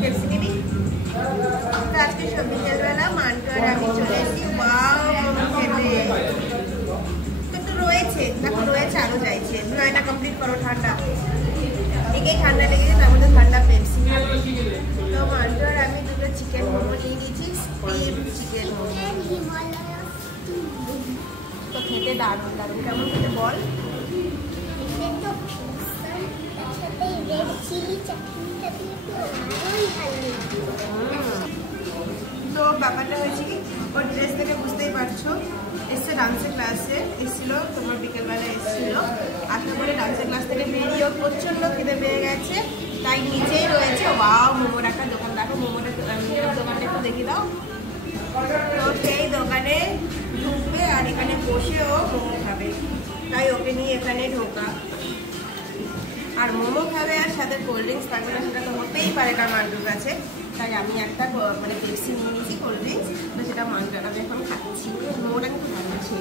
Pepsi নিবি? আজকে সব বিকেলবেলা মান্টু আর আমি চলে এসেছি মোমো খেতে। তো রয়েছে, এখন রয়েছে, আরো চাইছে। 9টা কমপ্লিট করো, ঠান্ডা একেই ঠান্ডা লেগেছে, তার মধ্যে ঠান্ডা পেপসি। তো মান্টু আর আমি দুটো চিকেন মোমো নিয়ে নিয়েছি, স্টিম চিকেন মোমো। তো খেতে দারুণ দারুণ। কেমন খেতে বল? তো ব্যাপারটা হয়েছে কি, ওর ড্রেস থেকে বুঝতেই পারছো, এসছে ডান্সের ক্লাসে এসেছিল, তোমার বিকেলবেলা এসেছিল। আশা করে ডান্সের ক্লাস থেকে বেরিয়ে ওর প্রচণ্ড খিদে পেয়ে গেছে, তাই নিচেই রয়েছে ওয়াও মোমোর একটা দোকান। দেখো মোমোটা দোকানটা একটু দেখে দাও। তো সেই দোকানে ঢুকবে আর এখানে বসেও মোমো খাবে, তাই ওকে নিয়ে এখানে ঢোকা। আর মোমো খাবে আর সাথে কোল্ড ড্রিঙ্কস থাকবে না, সেটা তো হতেই পারে কারণ মান্টুর কাছে। তাই আমি একটা মানে পেপসি নিয়ে নিয়েছি, কোল্ড ড্রিঙ্কস, তো সেটা মান্টুর আমি এখন খাচ্ছি। মোমোটা কিন্তু ভালো আছে।